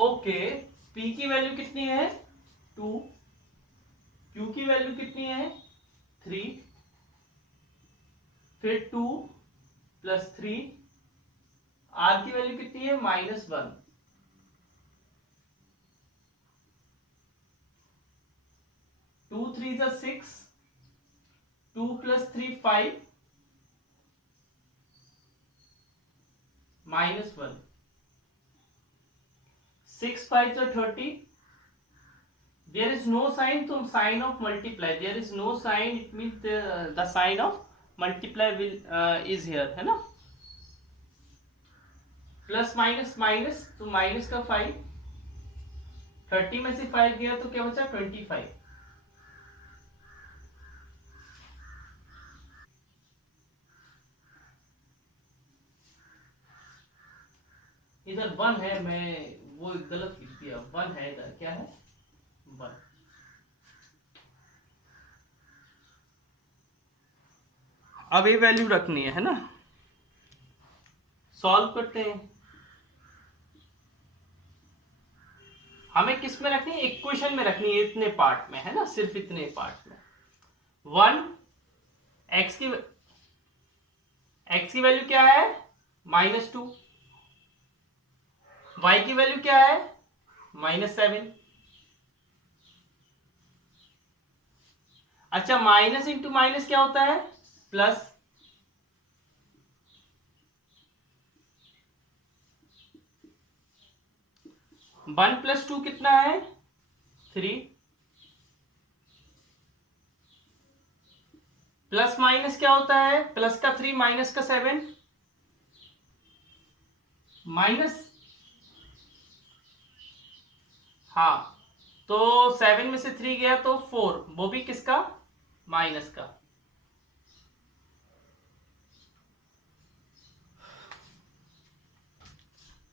Okay, P की value कितनी है 2, Q की वैल्यू कितनी है 3, फिर 2 प्लस 3, R की वैल्यू कितनी है -1, 2 3 जा 6, 2 प्लस 3 5, -1, 6 5 जा 30, there is no sign, तो sign of multiply, there is no sign, it means the sign of multiply will is here, है ना, प्लस माइनस माइनस, तो माइनस का 5, 30 में से 5 गया तो क्या बचा 25, इधर 1 है, मैं वो गलत लिख दिया, 1 है इधर, क्या है 1। अब ये वैल्यू रखनी है ना, सॉल्व करते हैं। हमें किस में रखनी है, इक्वेशन में रखनी है, इतने पार्ट में, है ना, सिर्फ इतने पार्ट में। 1 एक्स की वैल्यू क्या है -2, y की वैल्यू क्या है -7। अच्छा, माइनस इंटू माइनस क्या होता है प्लस, वन प्लस टू कितना है 3, प्लस माइनस क्या होता है, प्लस का 3 माइनस का 7, माइनस, हाँ, तो 7 में से 3 गया तो 4, वो भी किसका माइनस का।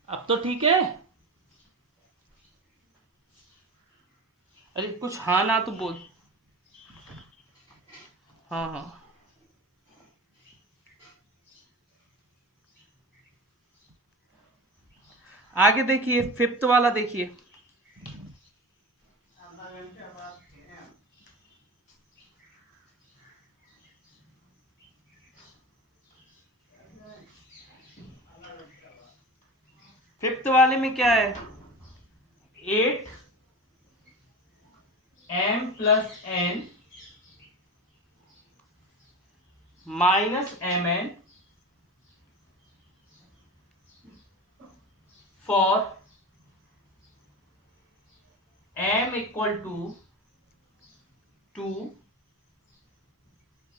अब तो ठीक है, अरे कुछ हाँ ना तो बोल, हाँ हाँ, आगे देखिए, फिफ्थ वाला देखिए, फिफ्थ वाले में क्या है 8 m plus n minus mn for m equal to 2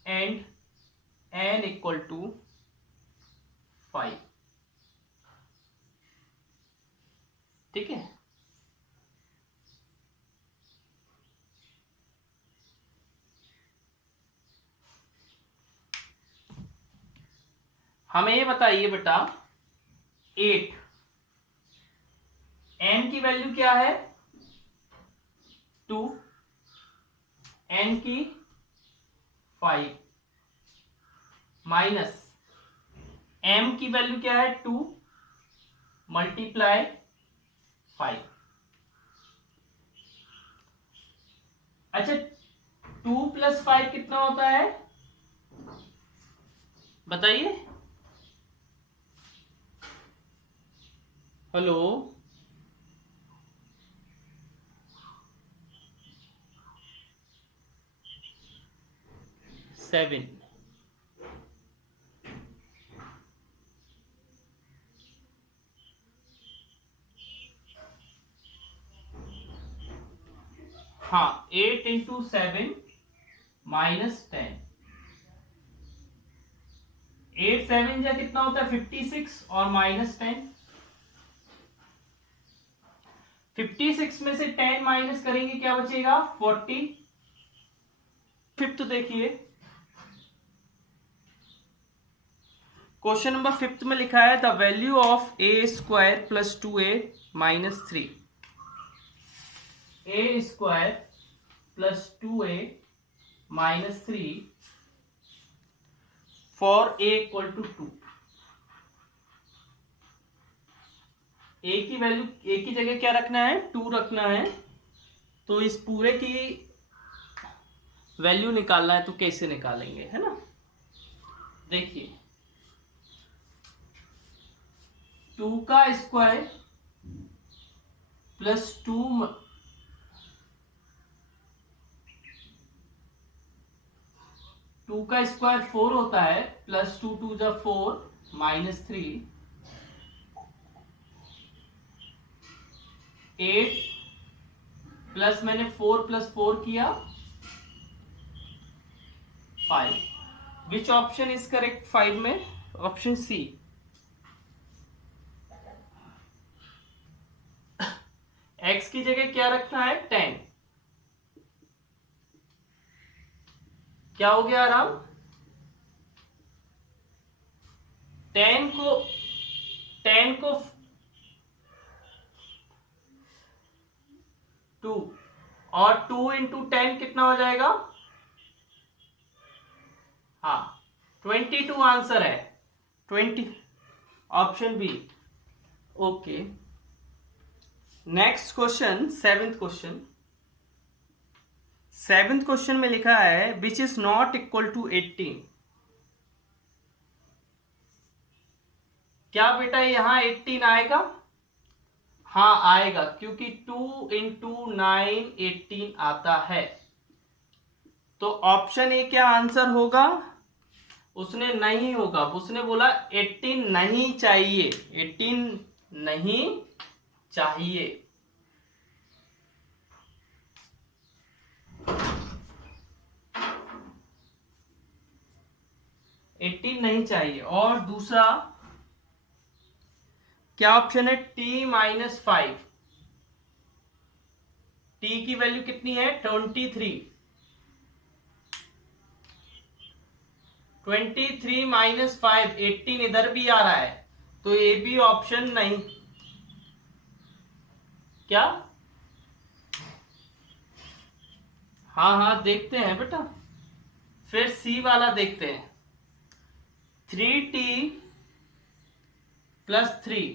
and n equal to 5। ठीक है, हमें ये बताइए बेटा 8, n की वैल्यू क्या है 2, n की 5, माइनस m की वैल्यू क्या है 2 मल्टीप्लाई 5। अच्छा, 2 प्लस 5 कितना होता है बताइए, हेलो, 7। हाँ, 8 इंटू 7 -10, 8 7 या कितना होता है 56 और -10, 56 में से 10 माइनस करेंगे क्या बचेगा 40। फिफ्थ देखिए, क्वेश्चन नंबर फिफ्थ में लिखा है the value of a² plus 2a minus 3, a² plus 2a minus 3 for a equal to 2। A की वैल्यू, ए की जगह क्या रखना है, 2 रखना है। तो इस पूरे की वैल्यू निकालना है, तो कैसे निकालेंगे, है ना। देखिए 2 का स्क्वायर प्लस 2 का स्क्वायर 4 होता है, प्लस 2 2 जा 4 माइनस 3 8 प्लस मैंने 4 प्लस 4 किया 5। विच ऑप्शन इज करेक्ट 5 में? Option C. x की जगह क्या रखना है, 10। क्या हो गया आराम, 10 को 2 और 2 इंटू 10 कितना हो जाएगा, हाँ 22 आंसर है, 20, option B. Okay, next question, seventh question में लिखा है which is not equal to 18। क्या बेटा यहां 18 आएगा? हाँ आएगा, क्योंकि 2 इंटू 9 18 आता है। तो ऑप्शन ए क्या आंसर होगा? उसने नहीं होगा, उसने बोला 18 नहीं चाहिए, 18 नहीं चाहिए। एटीन नहीं चाहिए। और दूसरा क्या ऑप्शन है, t माइनस 5। t की वैल्यू कितनी है, 23। 23 माइनस 5 18 इधर भी आ रहा है, तो ये भी ऑप्शन नहीं। क्या? हाँ हाँ देखते हैं बेटा, फिर सी वाला देखते हैं। 3t प्लस 3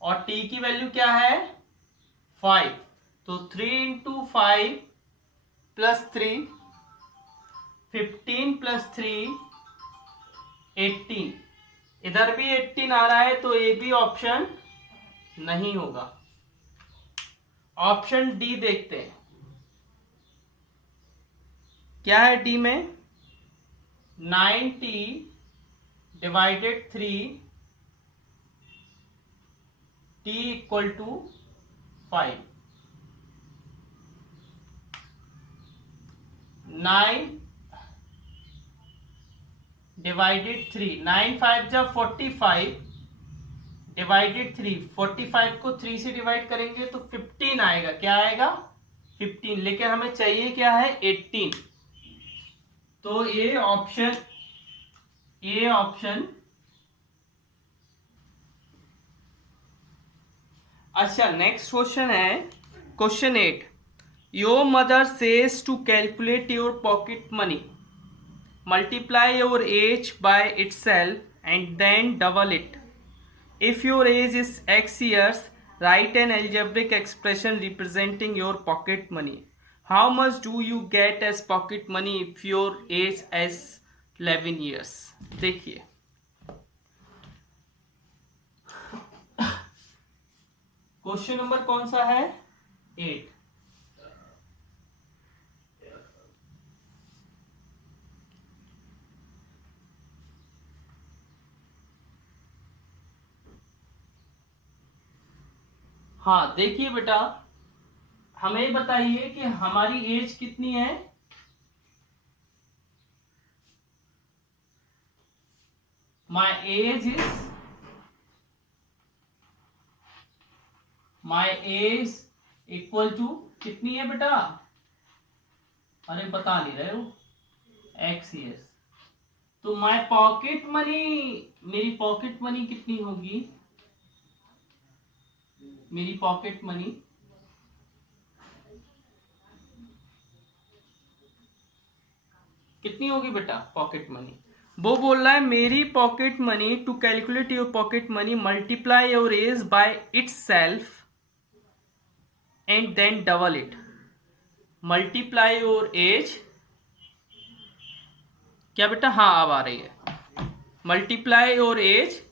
और t की वैल्यू क्या है, 5। तो 3 इंटू 5 प्लस 3 15 प्लस 3 18। इधर भी 18 आ रहा है, तो ये भी ऑप्शन नहीं होगा। ऑप्शन डी देखते हैं, क्या है डी में, 9t divided 3 t equal to 5। 9 divided 3, 9 5 जा 45 डिवाइडेड 3, 45 को 3 से डिवाइड करेंगे तो 15 आएगा। क्या आएगा, 15। लेकिन हमें चाहिए क्या है, 18। तो ये ऑप्शन अच्छा, नेक्स्ट क्वेश्चन है, question 8। Your mother says to calculate your pocket money, multiply your age by itself and then double it. If your age is X years, write an algebraic expression representing your pocket money. How much do you get as pocket money if your age is 11 years? देखिए question number कौन सा है, 8। हाँ देखिए बेटा, हमें बताइए कि हमारी एज कितनी है। माई एज इक्वल टू कितनी है बेटा, अरे बता नहीं रहे हो, x ईयर्स। तो माई पॉकेट मनी, मेरी पॉकेट मनी कितनी होगी, मेरी पॉकेट मनी कितनी होगी बेटा, पॉकेट मनी वो बोल रहा है मेरी pocket money, to calculate your pocket money multiply your age by its self and then double it. Multiply your age, क्या बेटा, हाँ अब आ रही है। मल्टीप्लाई योर एज,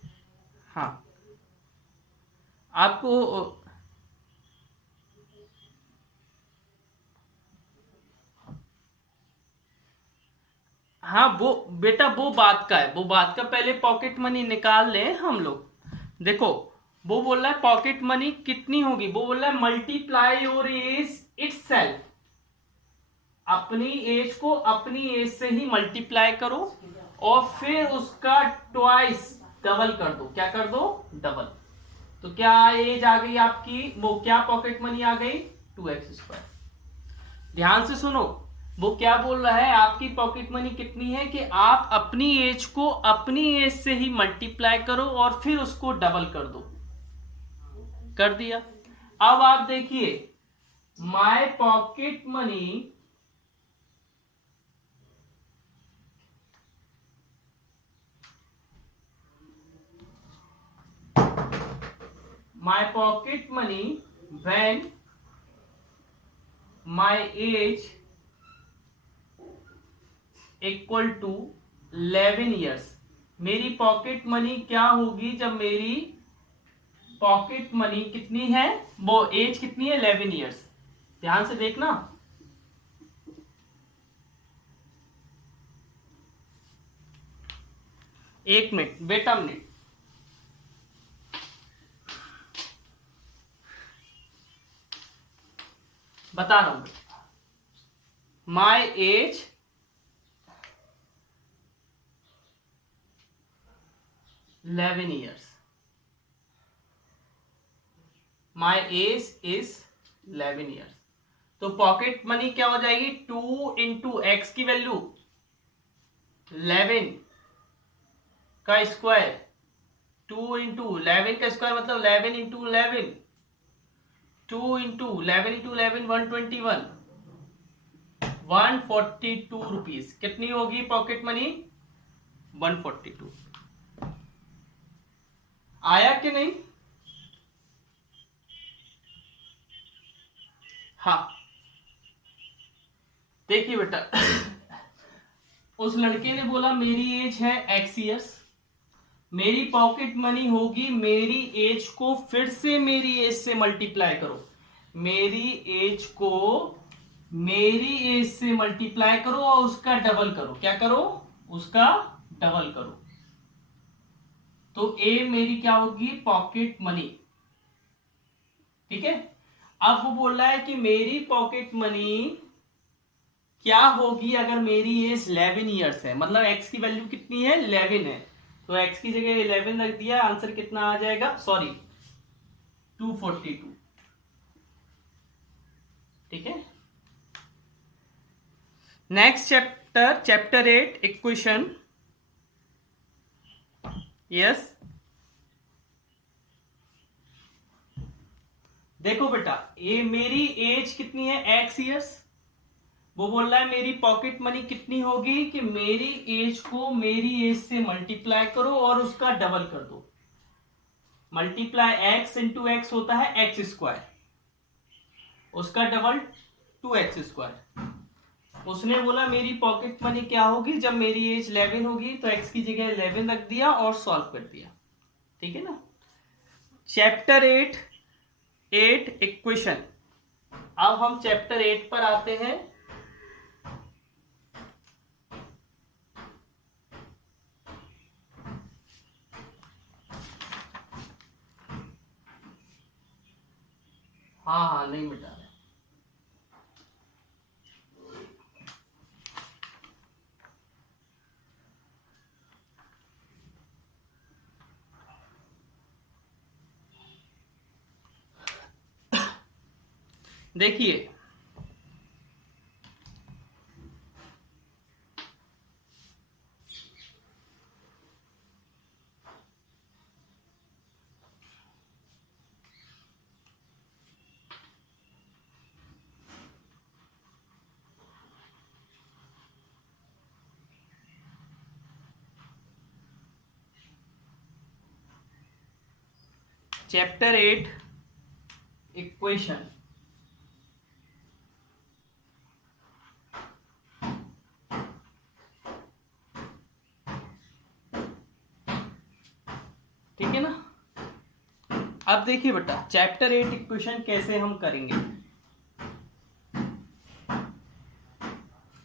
हाँ आपको, हाँ वो बेटा वो बात का है, वो बात का पहले पॉकेट मनी निकाल लें हम लोग। देखो वो बोल रहा है पॉकेट मनी कितनी होगी, वो बोल रहा है multiply your as it's self, अपनी एज को अपनी एज से ही मल्टीप्लाई करो और फिर उसका ट्वाइस डबल कर दो। क्या कर दो? डबल। तो क्या एज आ गई आपकी, वो क्या पॉकेट मनी आ गई? 2x²। ध्यान से सुनो, वो क्या बोल रहा है, आपकी पॉकेट मनी कितनी है कि आप अपनी एज को अपनी एज से ही मल्टीप्लाई करो और फिर उसको डबल कर दो। कर दिया। अब आप देखिए my pocket money, my pocket money when my age equal to 11 years. मेरी पॉकेट मनी क्या होगी जब मेरी पॉकेट मनी कितनी है, वो एज कितनी है? 11 ईयर्स। ध्यान से देखना, एक मिनट बेटा, मिनट बता रहा हूं। My age 11 years, my age is 11 years. तो पॉकेट मनी क्या हो जाएगी? 2 इंटू एक्स की वैल्यू 11 का स्क्वायर, 2 इंटू 11 का स्क्वायर मतलब 11 इंटू 11, 2 इंटू 11 इंटू 11 121, 142 रुपीज। कितनी होगी पॉकेट मनी? 142। आया कि नहीं? हाँ देखिए बेटा उस लड़के ने बोला मेरी एज है x ईयर्स, मेरी पॉकेट मनी होगी, मेरी एज को फिर से मेरी एज से मल्टीप्लाई करो, मेरी एज को मेरी एज से मल्टीप्लाई करो और उसका डबल करो। क्या करो? उसका डबल करो। तो ए मेरी क्या होगी? Pocket money. ठीक है। अब वो बोल रहा है कि मेरी पॉकेट मनी क्या होगी अगर मेरी एज 11 ईयर्स है, मतलब x की वैल्यू कितनी है? 11 है। तो x की जगह 11 रख दिया, आंसर कितना आ जाएगा? सॉरी 242। ठीक है। Next chapter, chapter 8 equation. Yes देखो बेटा, ये मेरी एज कितनी है? x years. वो बोल रहा है मेरी पॉकेट मनी कितनी होगी कि मेरी एज को मेरी एज से मल्टीप्लाई करो और उसका डबल कर दो। मल्टीप्लाई x इंटू एक्स होता है x², उसका डबल 2x²। उसने बोला मेरी पॉकेट मनी क्या होगी जब मेरी एज 11 होगी, तो x की जगह 11 रख दिया और सॉल्व कर दिया। ठीक है ना। Chapter 8 equation. अब हम चैप्टर 8 पर आते हैं। हाँ हाँ नहीं मिटा रहे। देखिए चैप्टर 8 इक्वेशन। ठीक है ना। अब देखिए बेटा, चैप्टर 8 इक्वेशन कैसे हम करेंगे।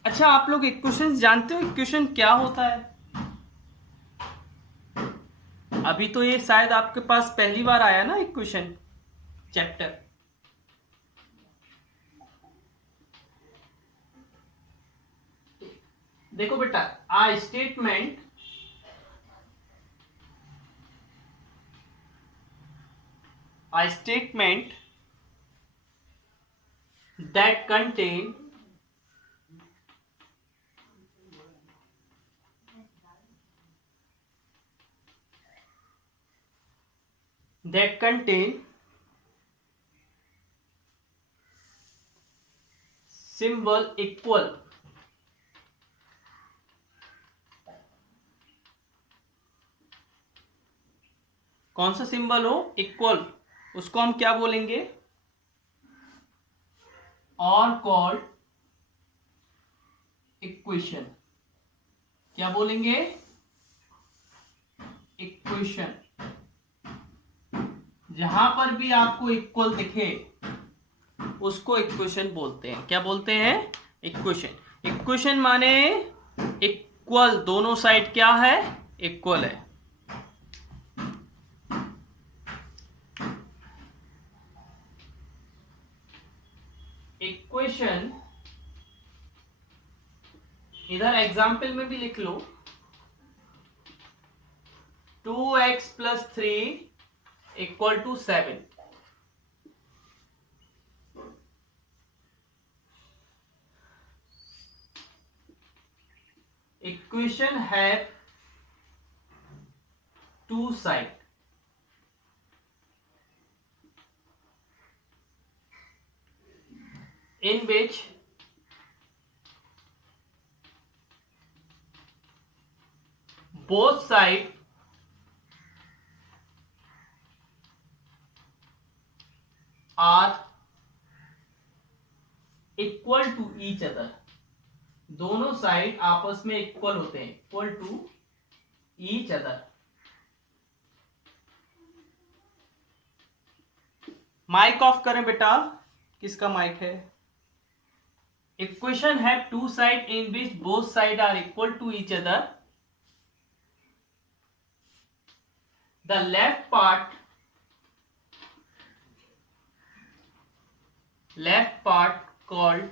अच्छा, आप लोग इक्वेशन जानते हो, इक्वेशन क्या होता है? अभी तो ये शायद आपके पास पहली बार आया ना इक्वेशन चैप्टर। देखो बेटा, आ statement that contain symbol equal। कौन सा सिंबल हो? इक्वल। उसको हम क्या बोलेंगे? और कॉल्ड इक्वेशन। क्या बोलेंगे? इक्वेशन। जहां पर भी आपको इक्वल दिखे उसको इक्वेशन बोलते हैं। क्या बोलते हैं? इक्वेशन। इक्वेशन माने इक्वल, दोनों साइड क्या है? इक्वल है। इक्वेशन इधर एग्जाम्पल में भी लिख लो, 2x + 3 = 7। इक्वेशन है two side in which both sides are equal to each other। दोनों साइड आपस में इक्वल होते हैं, equal to each other. Mic off करें बेटा, किसका माइक है? इक्वेशन है two side in which both side are equal to each other. The left part called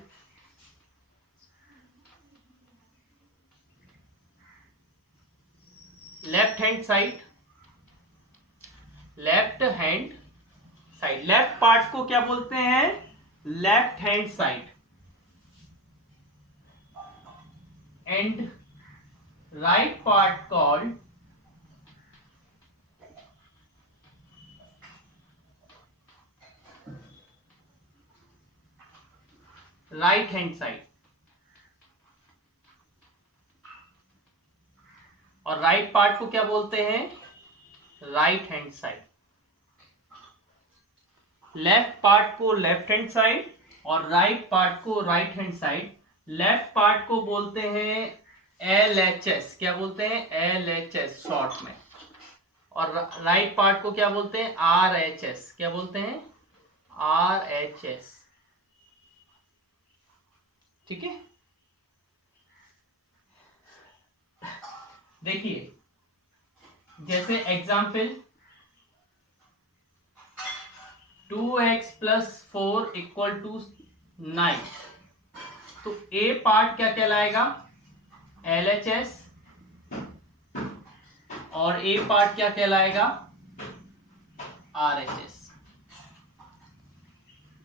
left hand side. Left part को क्या बोलते हैं? Left hand side. And right part called right hand side. और right part को क्या बोलते हैं? Right hand side. Left part को लेफ्ट हैंड साइड और राइट पार्ट को right hand side. Left part को बोलते हैं LHS। क्या बोलते हैं? LHS शॉर्ट में। और राइट पार्ट को क्या बोलते हैं? RHS। क्या बोलते हैं? RHS। ठीक है। देखिए, जैसे एग्जाम्पल 2x + 4 = 9। तो ए पार्ट क्या कहलाएगा? LHS। और ए पार्ट क्या कहलाएगा? RHS।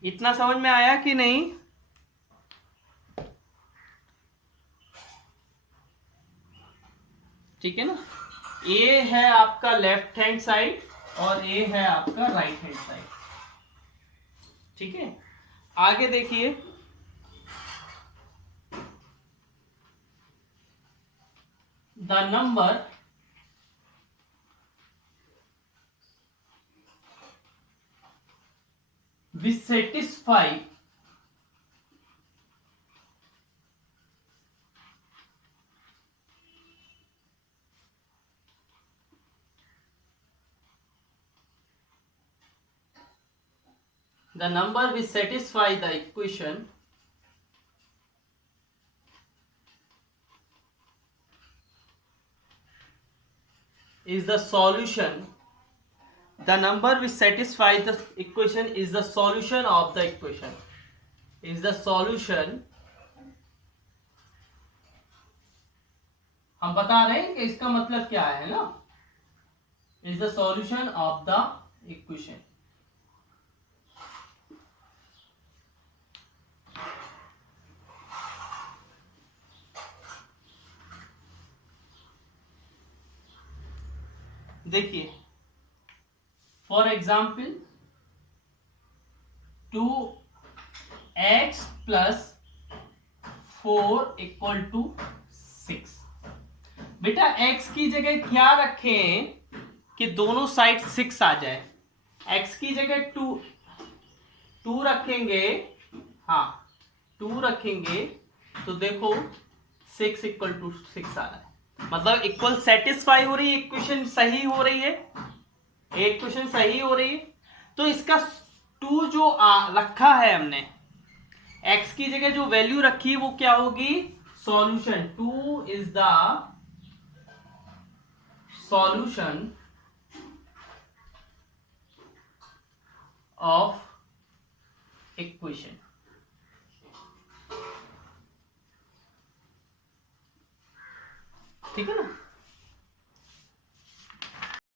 इतना समझ में आया कि नहीं? ठीक है ना। ए है आपका लेफ्ट हैंड साइड और ए है आपका राइट हैंड साइड। ठीक है। आगे देखिए, the number which satisfy the number which satisfy the equation is the solution. The number which satisfies the equation is the solution of the equation. Is the solution. हम बता रहे हैं कि इसका मतलब क्या है ना. Is the solution of the equation. देखिए, for example 2x plus 4 equal to 6. बेटा x की जगह क्या रखें कि दोनों साइड 6 आ जाए. x की जगह 2 रखेंगे. हाँ, 2 रखेंगे तो देखो 6 इक्वल टू 6 आ रहा है. मतलब इक्वल सेटिस्फाई हो रही है, इक्वेशन सही हो रही है, इक्वेशन सही हो रही है. तो इसका 2 जो रखा है हमने, x की जगह जो वैल्यू रखी है वो क्या होगी? Solution. 2 is the solution of equation. ठीक है ना.